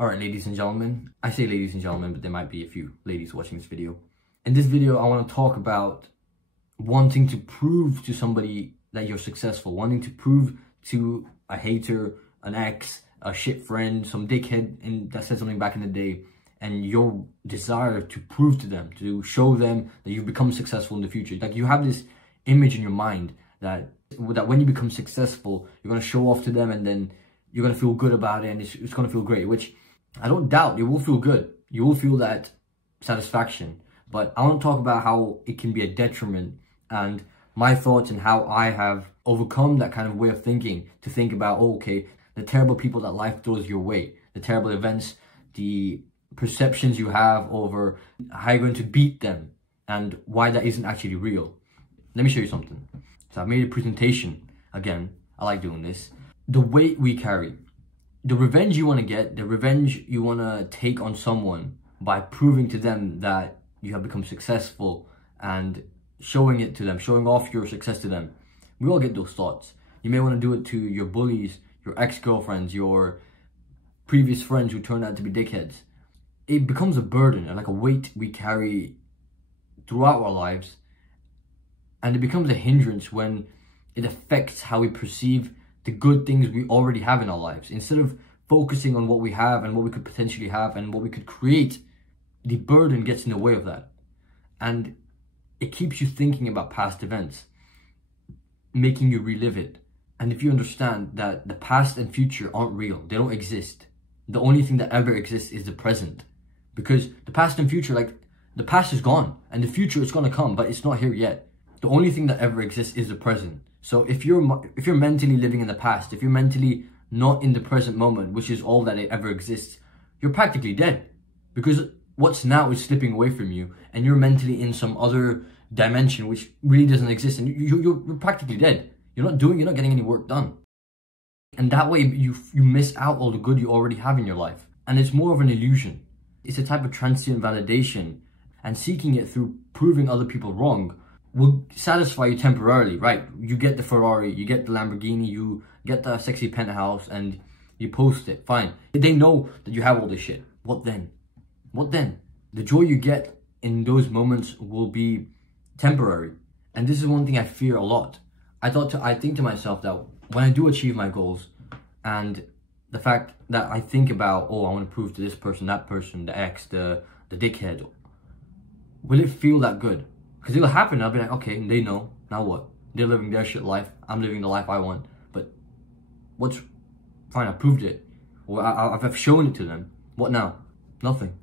Alright, ladies and gentlemen. I say ladies and gentlemen, but there might be a few ladies watching this video. In this video, I want to talk about wanting to prove to somebody that you're successful. Wanting to prove to a hater, an ex, a shit friend, some dickhead that said something back in the day. And your desire to prove to them, to show them that you've become successful in the future. Like you have this image in your mind that when you become successful, you're going to show off to them and then you're going to feel good about it and it's going to feel great, which I don't doubt. You will feel good. You will feel that satisfaction. But I want to talk about how it can be a detriment and my thoughts and how I have overcome that kind of way of thinking to think about, oh, okay, the terrible people that life throws your way, the terrible events, the perceptions you have over how you're going to beat them and why that isn't actually real. Let me show you something. So I've made a presentation. Again, I like doing this. The weight we carry, the revenge you want to get, the revenge you want to take on someone by proving to them that you have become successful and showing it to them, showing off your success to them. We all get those thoughts. You may want to do it to your bullies, your ex-girlfriends, your previous friends who turned out to be dickheads. It becomes a burden and like a weight we carry throughout our lives, and it becomes a hindrance when it affects how we perceive the good things we already have in our lives. Instead of focusing on what we have and what we could potentially have and what we could create, the burden gets in the way of that. And it keeps you thinking about past events, making you relive it. And if you understand that the past and future aren't real, they don't exist. The only thing that ever exists is the present. Because the past and future, like the past is gone and the future is going to come, but it's not here yet. The only thing that ever exists is the present. So if you're mentally living in the past, if you're mentally not in the present moment, which is all that it ever exists, you're practically dead. Because what's now is slipping away from you and you're mentally in some other dimension which really doesn't exist, and you're practically dead. You're not getting any work done. And that way you miss out all the good you already have in your life. And it's more of an illusion. It's a type of transient validation, and seeking it through proving other people wrong will satisfy you temporarily, right? You get the Ferrari, you get the Lamborghini, you get the sexy penthouse and you post it, fine. They know that you have all this shit. What then? What then? The joy you get in those moments will be temporary. And this is one thing I fear a lot. I think to myself that when I do achieve my goals and the fact that I think about, oh, I want to prove to this person, that person, the ex, the dickhead, will it feel that good? Because it'll happen, I'll be like, okay, they know, now what? They're living their shit life, I'm living the life I want, but what's, fine, I proved it, or I've shown it to them, what now? Nothing.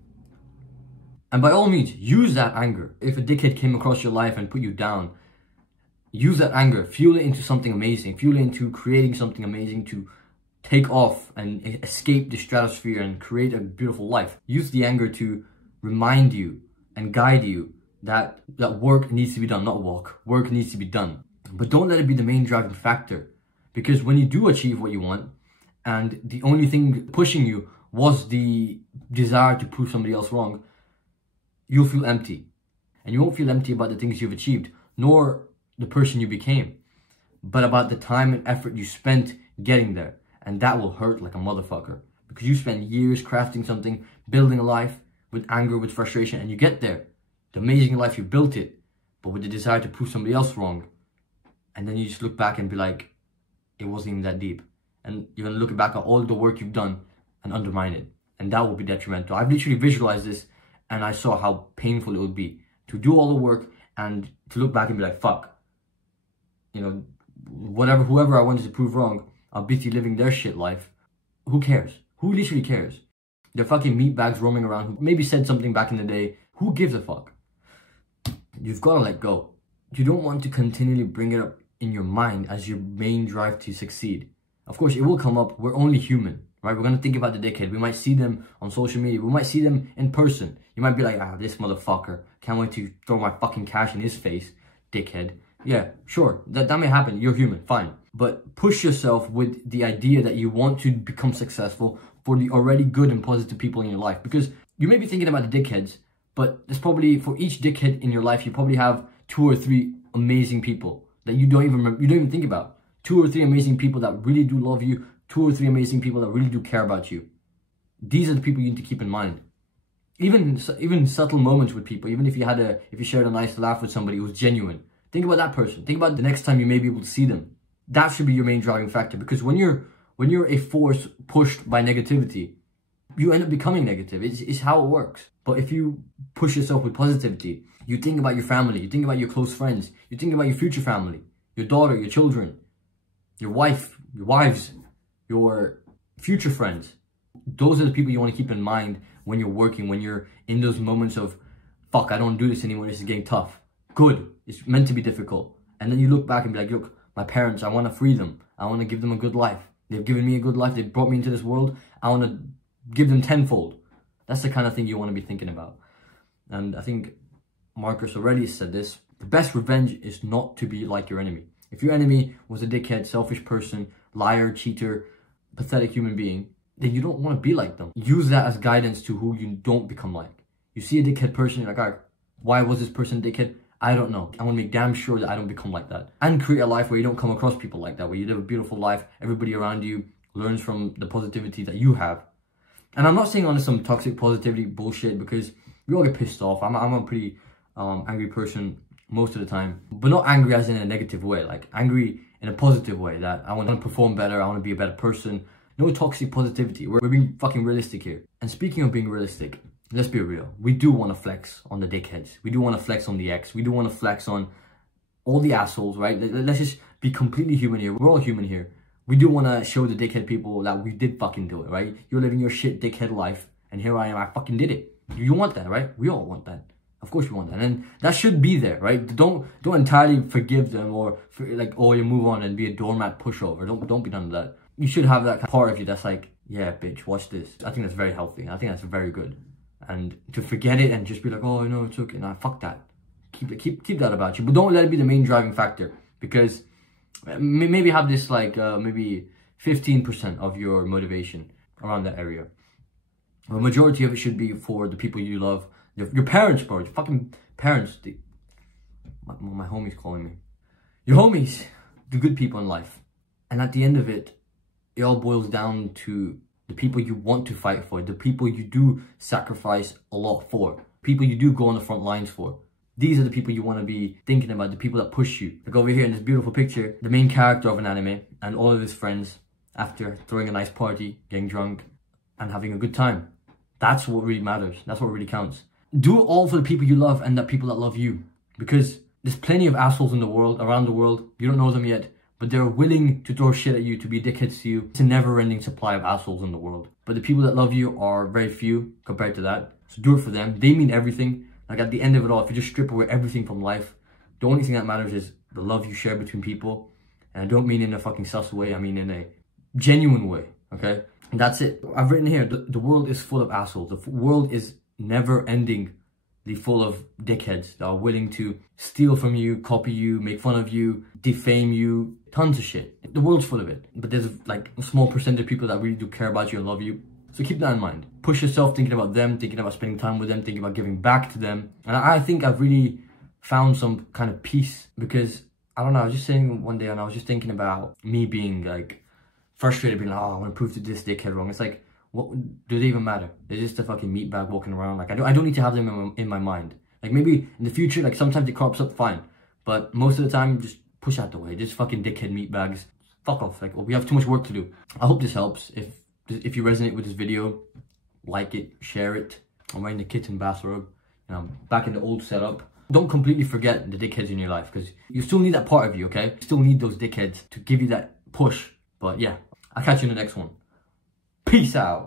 And by all means, use that anger. If a dickhead came across your life and put you down, use that anger, fuel it into something amazing, fuel it into creating something amazing to take off and escape the stratosphere and create a beautiful life. Use the anger to remind you and guide you that work needs to be done, not walk. Work needs to be done. But don't let it be the main driving factor. Because when you do achieve what you want, and the only thing pushing you was the desire to prove somebody else wrong, you'll feel empty. And you won't feel empty about the things you've achieved, nor the person you became, but about the time and effort you spent getting there. And that will hurt like a motherfucker. Because you spend years crafting something, building a life with anger, with frustration, and you get there. The amazing life, you built it, but with the desire to prove somebody else wrong. And then you just look back and be like, it wasn't even that deep. And you're going to look back at all the work you've done and undermine it. And that will be detrimental. I've literally visualized this and I saw how painful it would be to do all the work and to look back and be like, fuck. You know, whoever I wanted to prove wrong, are busy living their shit life. Who cares? Who literally cares? They're fucking meatbags roaming around who maybe said something back in the day. Who gives a fuck? You've got to let go. You don't want to continually bring it up in your mind as your main drive to succeed. Of course, it will come up. We're only human, right? We're going to think about the dickhead. We might see them on social media. We might see them in person. You might be like, ah, this motherfucker. Can't wait to throw my fucking cash in his face, dickhead. Yeah, sure. That may happen. You're human. Fine. But push yourself with the idea that you want to become successful for the already good and positive people in your life. Because you may be thinking about the dickheads, but there's probably, for each dickhead in your life, you probably have 2 or 3 amazing people that you don't even think about. 2 or 3 amazing people that really do love you. 2 or 3 amazing people that really do care about you. these are the people you need to keep in mind. Even subtle moments with people, even if you shared a nice laugh with somebody, it was genuine. Think about that person. Think about the next time you may be able to see them. That should be your main driving factor, because when you're a force pushed by negativity, you end up becoming negative. It's how it works. But if you push yourself with positivity, you think about your family, you think about your close friends, you think about your future family, your daughter, your children, your wife, your wives, your future friends. Those are the people you want to keep in mind when you're working, when you're in those moments of, fuck, I don't do this anymore, this is getting tough. Good, it's meant to be difficult. And then you look back and be like, look, my parents, I want to free them. I want to give them a good life. They've given me a good life. They've brought me into this world. I want to give them tenfold. That's the kind of thing you want to be thinking about. And I think Marcus Aurelius said this: the best revenge is not to be like your enemy. If your enemy was a dickhead, selfish person, liar, cheater, pathetic human being, then you don't want to be like them. Use that as guidance to who you don't become like. You see a dickhead person, you're like, all right, why was this person a dickhead? I don't know. I want to make damn sure that I don't become like that. And create a life where you don't come across people like that, where you live a beautiful life, everybody around you learns from the positivity that you have. And I'm not saying on some toxic positivity bullshit, because we all get pissed off. I'm a pretty angry person most of the time, but not angry as in a negative way, like angry in a positive way, that I want to perform better, I want to be a better person. No toxic positivity. We're being fucking realistic here. And speaking of being realistic, let's be real. We do want to flex on the dickheads. We do want to flex on the ex. We do want to flex on all the assholes, right? Let's just be completely human here. We're all human here. We do want to show the dickhead people that we did fucking do it, right? You're living your shit dickhead life, and here I am, I fucking did it. You want that, right? We all want that. Of course we want that. And that should be there, right? Don't entirely forgive them, or like, oh, you move on and be a doormat pushover. Don't be done with that. You should have that part of you that's like, yeah, bitch, watch this. I think that's very healthy. I think that's very good. And to forget it and just be like, oh, no, it's okay. Nah, fuck that. Keep that about you. But don't let it be the main driving factor. Because maybe have this like, maybe 15% of your motivation around that area. The majority of it should be for the people you love. Your parents, bro. Your fucking parents. My homies calling me. Your homies. The good people in life. And at the end of it, it all boils down to the people you want to fight for, the people you do sacrifice a lot for, people you do go on the front lines for. These are the people you want to be thinking about, the people that push you. Like over here in this beautiful picture, the main character of an anime and all of his friends, after throwing a nice party, getting drunk, and having a good time. That's what really matters. That's what really counts. Do it all for the people you love and the people that love you. Because there's plenty of assholes in the world, around the world. You don't know them yet, but they're willing to throw shit at you, to be dickheads to you. It's a never-ending supply of assholes in the world. But the people that love you are very few compared to that. So do it for them. They mean everything. Like at the end of it all, if you just strip away everything from life, the only thing that matters is the love you share between people. And I don't mean in a fucking sus way, I mean in a genuine way, okay? And that's it. I've written here, the world is full of assholes. The world is never-endingly full of dickheads that are willing to steal from you, copy you, make fun of you, defame you, tons of shit. The world's full of it. But there's like a small percentage of people that really do care about you and love you. So keep that in mind. Push yourself thinking about them, thinking about spending time with them, thinking about giving back to them. And I think I've really found some kind of peace, because, I don't know, I was just sitting one day and I was just thinking about me being like frustrated, being like, oh, I want to prove to this dickhead wrong. It's like, what do they even matter? They're just a fucking meatbag walking around. Like, I don't need to have them in my mind. Like, maybe in the future, like, sometimes it crops up, fine. But most of the time, just push out the way. Just fucking dickhead meatbags. Fuck off. Like, we have too much work to do. I hope this helps. If you resonate with this video, like it, share it. I'm wearing the kitten bathrobe, and I'm back in the old setup. Don't completely forget the dickheads in your life, because you still need that part of you, okay? You still need those dickheads to give you that push. But yeah, I'll catch you in the next one. Peace out.